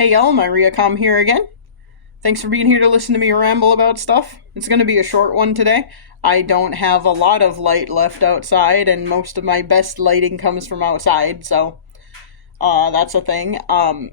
Hey y'all, Myriacom here again. Thanks for being here to listen to me ramble about stuff. It's going to be a short one today. I don't have a lot of light left outside, and most of my best lighting comes from outside, so that's a thing. I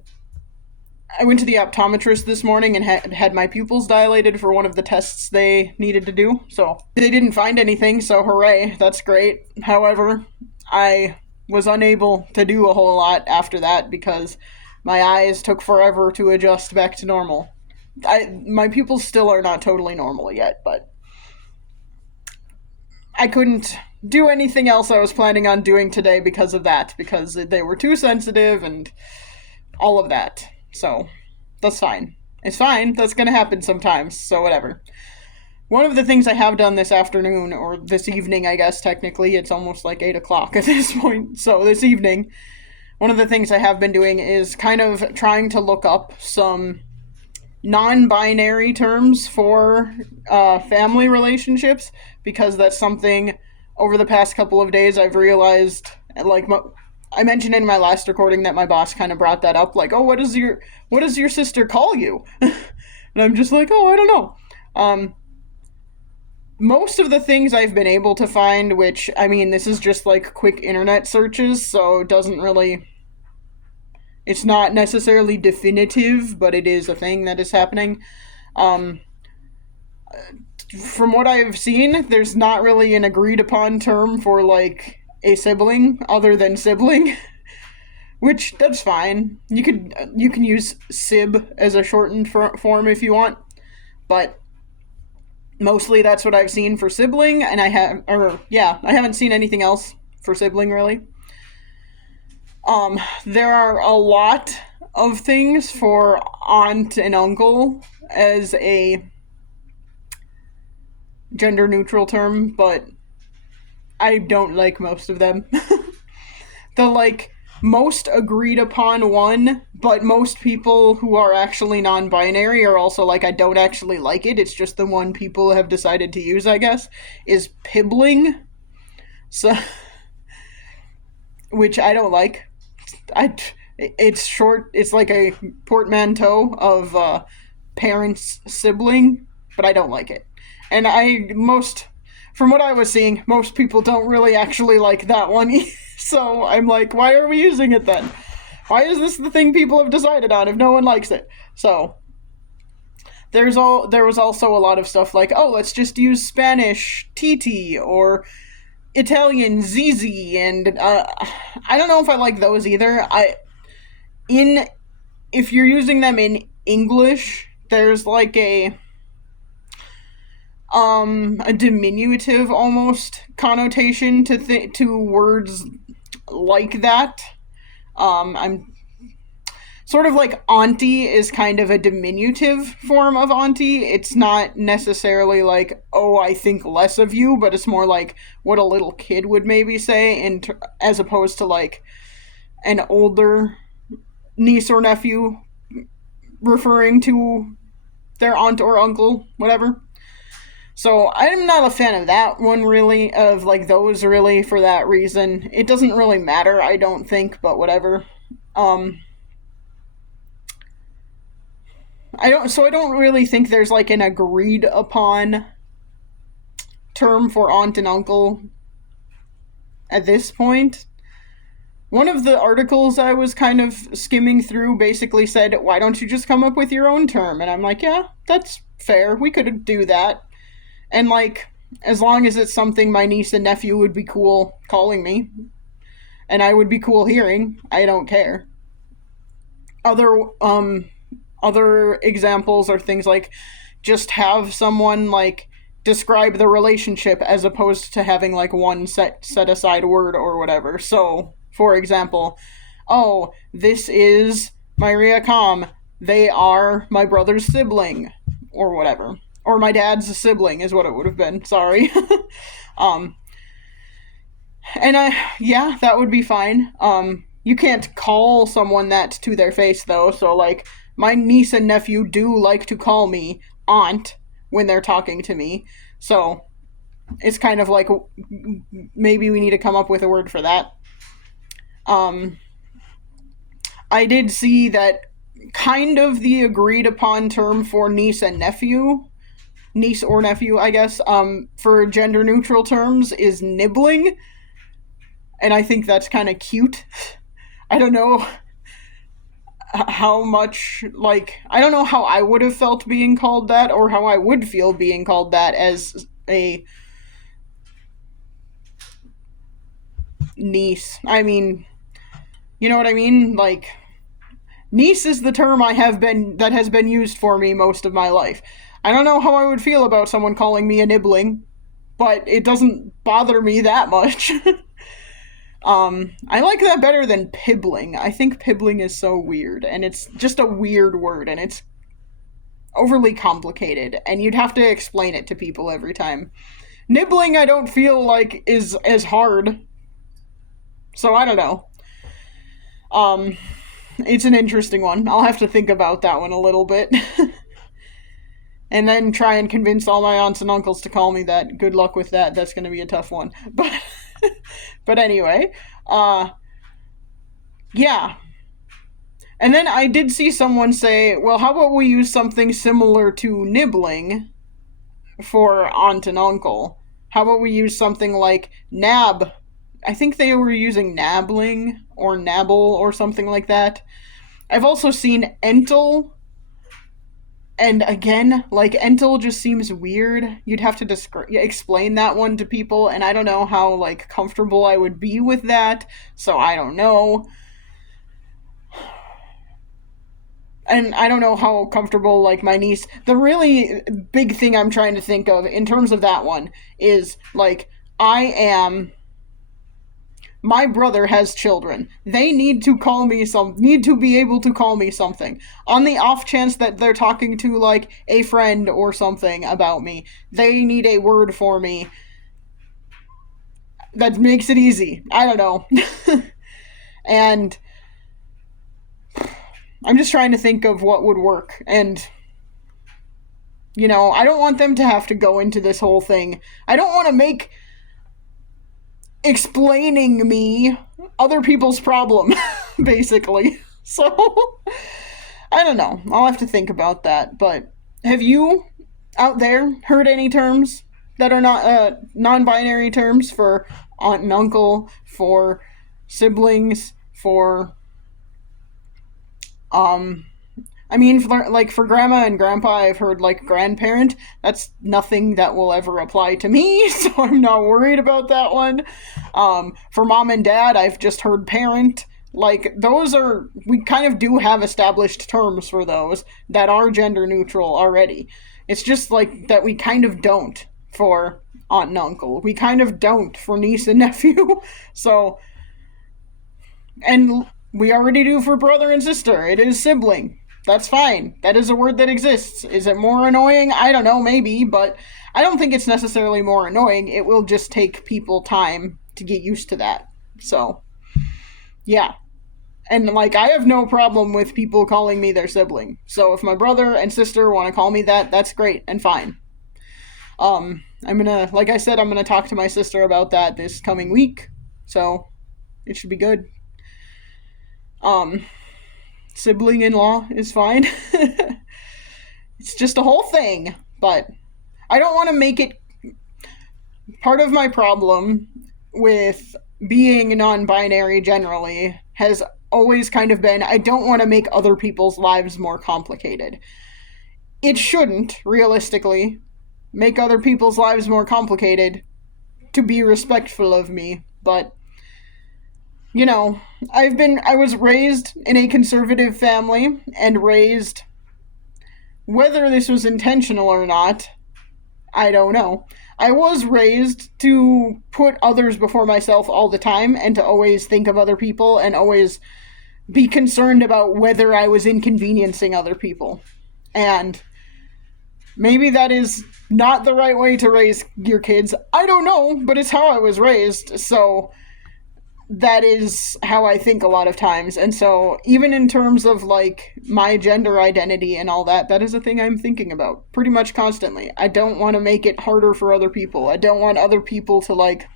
went to the optometrist this morning and had my pupils dilated for one of the tests they needed to do, so they didn't find anything, so hooray, that's great. However, I was unable to do a whole lot after that because my eyes took forever to adjust back to normal. My pupils still are not totally normal yet, but I couldn't do anything else I was planning on doing today because of that, because they were too sensitive and all of that. So, that's fine. It's fine. That's going to happen sometimes, so whatever. One of the things I have done this afternoon, or this evening, I guess, technically, it's almost like 8 o'clock at this point, so this evening, one of the things I have been doing is kind of trying to look up some non-binary terms for family relationships, because that's something over the past couple of days I've realized, like, I mentioned in my last recording that my boss kind of brought that up, like, oh, what does your sister call you? And I'm just like, oh, I don't know. Most of the things I've been able to find, which, I mean, this is just like quick internet searches, so it doesn't really, it's not necessarily definitive, but it is a thing that is happening. Um, from what I've seen, there's not really an agreed upon term for like a sibling other than sibling, which that's fine. You can use sib as a shortened form if you want, but mostly that's what I've seen for sibling, and I haven't seen anything else for sibling really. There are a lot of things for aunt and uncle as a gender neutral term, but I don't like most of them. The like most agreed upon one, but most people who are actually non binary are also like, I don't actually like it. It's just the one people have decided to use, I guess, is pibbling. So, which I don't like. It's short, it's like a portmanteau of parents sibling, but I don't like it. And from what I was seeing, most people don't really actually like that one. So I'm like, why are we using it then? Why is this the thing people have decided on if no one likes it? So there was also a lot of stuff like, oh, let's just use Spanish TT or Italian ZZ, and I don't know if I like those either. In If you're using them in English, there's like a diminutive almost connotation to words like that. I'm sort of like auntie is kind of a diminutive form of auntie. It's not necessarily like, oh, I think less of you, but it's more like what a little kid would maybe say, as opposed to like an older niece or nephew referring to their aunt or uncle, whatever. So I'm not a fan of that one really, of like those really for that reason. It doesn't really matter, I don't think, but whatever. Um, I don't really think there's like an agreed upon term for aunt and uncle at this point. One of the articles I was kind of skimming through basically said, why don't you just come up with your own term? And I'm like, yeah, that's fair. We could do that. And like, as long as it's something my niece and nephew would be cool calling me, and I would be cool hearing, I don't care. Other other examples are things like just have someone like describe the relationship as opposed to having like one set aside word or whatever. So, for example, oh, this is Myria Com. They are my brother's sibling, or whatever. Or my dad's sibling is what it would have been. Sorry. um, yeah, that would be fine. You can't call someone that to their face though. So like, my niece and nephew do like to call me aunt when they're talking to me. So it's kind of like, maybe we need to come up with a word for that. Um, I did see that kind of the agreed upon term for niece and nephew, niece or nephew, I guess, for gender neutral terms is nibbling. And I think that's kind of cute. I don't know how much, like, I don't know how I would have felt being called that or how I would feel being called that as a niece. I mean, you know what I mean? Like, niece is the term that has been used for me most of my life. I don't know how I would feel about someone calling me a nibbling, but it doesn't bother me that much. I like that better than pibbling. I think pibbling is so weird, and it's just a weird word, and it's overly complicated, and you'd have to explain it to people every time. Nibbling, I don't feel like is as hard, so I don't know. Um, it's an interesting one. I'll have to think about that one a little bit. And then try and convince all my aunts and uncles to call me that. Good luck with that. That's going to be a tough one. But anyway, uh yeah. And then I did see someone say, "Well, how about we use something similar to nibbling for aunt and uncle? How about we use something like nab?" I think they were using nabbling or nabble or something like that. I've also seen entel, and again, like entel just seems weird. You'd have to explain that one to people, and I don't know how like comfortable I would be with that. So I don't know. And I don't know how comfortable like my niece. The really big thing I'm trying to think of in terms of that one is like I am my brother has children. They need to be able to call me something. On the off chance that they're talking to like a friend or something about me, they need a word for me that makes it easy. I don't know. And I'm just trying to think of what would work. And I don't want them to have to go into this whole thing. I don't want to make explaining me other people's problem, basically. So, I don't know. I'll have to think about that. But have you out there heard any terms that are not non-binary terms for aunt and uncle, for siblings, for um I mean, for grandma and grandpa, I've heard like grandparent. That's nothing that will ever apply to me, so I'm not worried about that one. For mom and dad, I've just heard parent. Like, we kind of do have established terms for those that are gender neutral already. It's just like that we kind of don't for aunt and uncle. We kind of don't for niece and nephew. So, and we already do for brother and sister. It is sibling. That's fine. That is a word that exists. Is it more annoying? I don't know, maybe, but I don't think it's necessarily more annoying. It will just take people time to get used to that. So, yeah. And, like, I have no problem with people calling me their sibling. So if my brother and sister want to call me that, that's great and fine. Like I said, I'm gonna talk to my sister about that this coming week. So, it should be good. Um, Sibling in law is fine. It's just a whole thing, but I don't want to make it. Part of my problem with being non binary generally has always kind of been I don't want to make other people's lives more complicated. It shouldn't, realistically, make other people's lives more complicated to be respectful of me, but I was raised in a conservative family and raised, whether this was intentional or not, I don't know. I was raised to put others before myself all the time and to always think of other people and always be concerned about whether I was inconveniencing other people. And maybe that is not the right way to raise your kids. I don't know, but it's how I was raised, so that is how I think a lot of times. And so, even in terms of like my gender identity and all that, that is a thing I'm thinking about pretty much constantly. I don't want to make it harder for other people. I don't want other people to like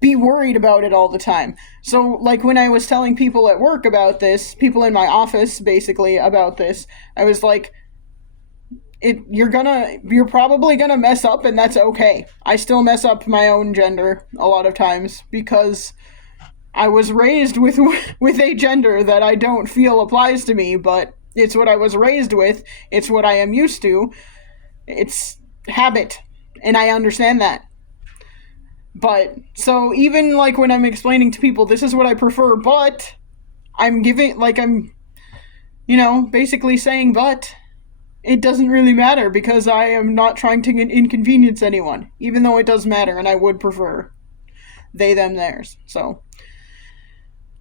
be worried about it all the time. So, like, when I was telling people at work about this, people in my office basically about this, I was like, you're probably gonna mess up, and that's okay. I still mess up my own gender a lot of times because I was raised with with a gender that I don't feel applies to me, but it's what I was raised with. It's what I am used to. It's habit, and I understand that. But so even like when I'm explaining to people this is what I prefer, but I'm giving like I'm basically saying but it doesn't really matter because I am not trying to inconvenience anyone, even though it does matter and I would prefer they them theirs. So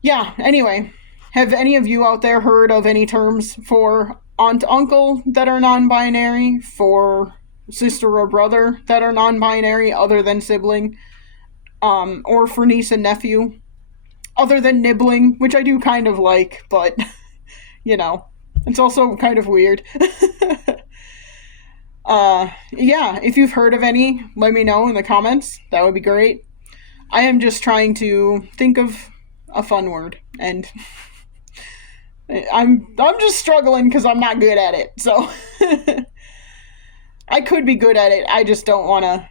yeah, anyway, have any of you out there heard of any terms for aunt uncle that are non-binary, for sister or brother that are non-binary other than sibling, or for niece and nephew other than nibbling, which I do kind of like, but you know, it's also kind of weird. Yeah, if you've heard of any, let me know in the comments. That would be great. I am just trying to think of a fun word, and I'm just struggling because I'm not good at it. So I could be good at it. I just don't want to.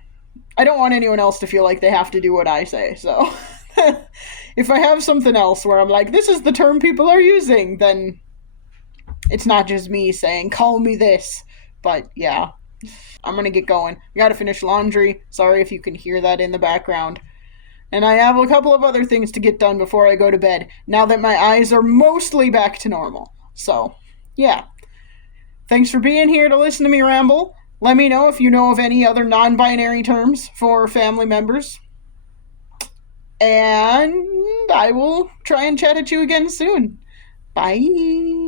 I don't want anyone else to feel like they have to do what I say. So if I have something else where I'm like, this is the term people are using, then it's not just me saying, call me this. But yeah, I'm gonna get going. I gotta finish laundry. Sorry if you can hear that in the background. And I have a couple of other things to get done before I go to bed, now that my eyes are mostly back to normal. So, yeah. Thanks for being here to listen to me ramble. Let me know if you know of any other non binary terms for family members. And I will try and chat at you again soon. Bye.